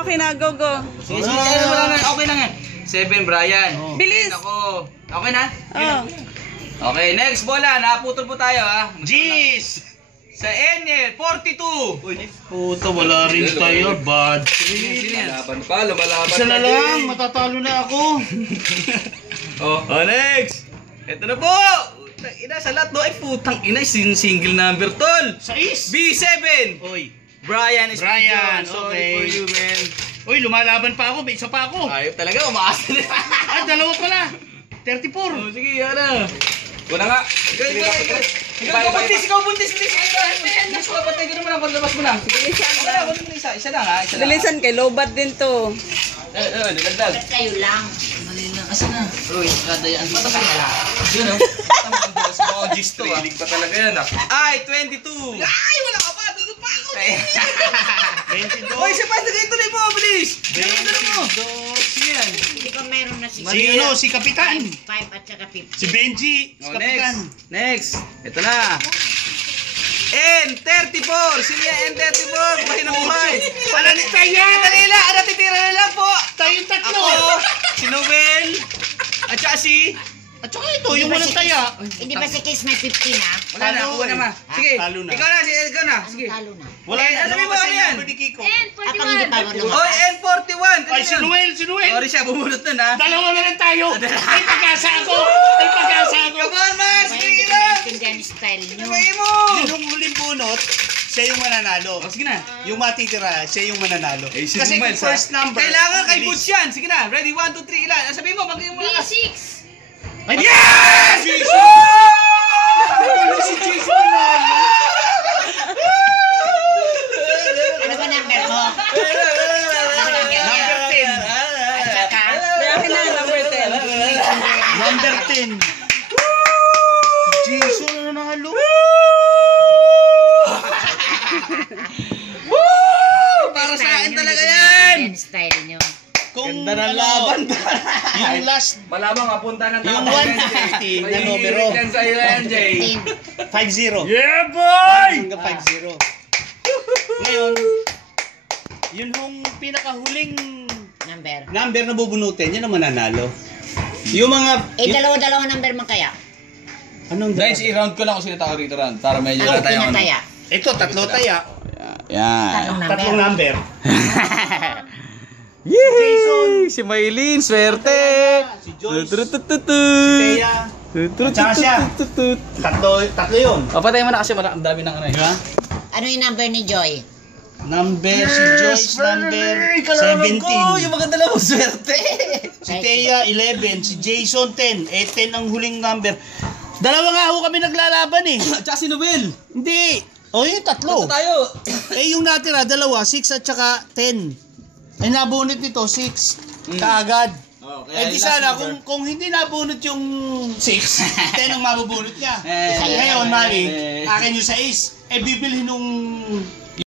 okay na. Go, go. Sige, okay lang yan. 7, Brian. Bilis. Ako. Okay na? Oh. Okay, next bola. Naputol po tayo ha. Jeez! Sa Enel, 42. Uy, puto, wala rin tayo. Bad trip. Lumalaban pa, lumalaban Isa na lang, matatalo na ako. Oh, next. Ito na po. Putang ina, sa lahat no. Ay, putang ina, single number tol. 6. B7. Uy, Brian is Brian, Sorry okay. for you, man. uy, lumalaban pa ako, may isa pa ako. Ayop talaga, umaasa na. Ah, dalawa pala. 34. Oh, sige, yan na. Wala nga. Ikaw buntis, please. Bilis ko, patay ko naman ako, labas mo na. Wala, kunin mo isa lang ha. Isa lang. Bilisan kay lobat din to. Dagdag. Kayo lang. Mali na. Asa na? Uy, kadayaan. Mata ka na. Yun o. Mga gisto ah. Hilig pa talaga yan ah. Ay, 22. Ay, wala ka pa. Dito pa ako. 22. Uy, siya pa. Tuloy mo, bilis. Tuloy mo. Sige yan. Hindi ko meron na si Si Kapitan. 5 at saka 50. Si Benji. Si Kapitan. Next. Ito na. N34. Sino yan? N34. Buhay na buhay. Wala ni Taya. Dali lang. Natitira na lang po. Tayong tatlo. Ako, si Noel, at saka si... At saka ito, yung walang taya. Hindi ba si Kiss may 50 na? Wala na, Talo kuha eh. naman. Sige, Talo na. ikaw na, ikaw na. Sige. Talo na. Wala Eh, na. sabi mo, Kasi ano yan? number ni Kiko. Kapag hindi pa ako lumabas. Oy, N41. Ay, si Noel, si Noel. Sorry siya, bumulot nun ha. Dalawa na lang tayo. May pag-asa ako. May pag-asa ako. Come on, Mas! Kaya Sige hindi ko lang! maintindihan yung style nyo. Sabay mo! Yung huling bunot, siya yung mananalo. O, sige na. Yung matitira, siya yung mananalo. Eh, si Kasi Noel, kung first number. Kailangan kay Butch yan. Sige na, ready, 1, 2, 3, ilan? Sabi mo, pag yung mga... B6! Ay, Yes! Ano si Jason manalo? Ano ba number mo? Number 10. At saka? Akin na, number 10. Number 10. Jason, ano nanalo? Para sa akin talaga yan! Yung style nyo. Kung Ganda ng laban. yung last, Malabang, apunta ng yung 150 na numero. Yan sa'yo yan, Jay. 5-0. Yeah, boy! Hanggang 5-0. Ngayon, yun yung pinakahuling number na bubunutin, yun ang mananalo. Yung mga... Dalawa-dalawa number man kaya? Anong Guys, i-round ko lang kung sino tao rito ran. Para medyo Ano tayo. pinataya? Ito, tatlo taya. Yan. Tatlong number. Yee! Si Maylin, swerte! Si Joyce. Tututututu. Si Thea. At saka siya. Tatlo yun. Papatay mo na kasi ang dami ng ano eh. Diba? Ano yung number ni Joy? Number, si Joyce, number Yung 17. maganda lang mo, swerte! Si Thea, 11. Si Jason, 10. 10 ang huling number. Dalawa nga ako kami naglalaban eh. At saka si Nobel. Hindi. O yung tatlo. Ito tayo. Eh yung natira, dalawa, 6 at saka 10. Eh nabunot nito, 6. Kaagad. Oh, Eh di sana, kung hindi nabunot yung 6, 10 ang mabubunot niya. Ngayon, Mari, akin yung 6. Eh bibilhin nung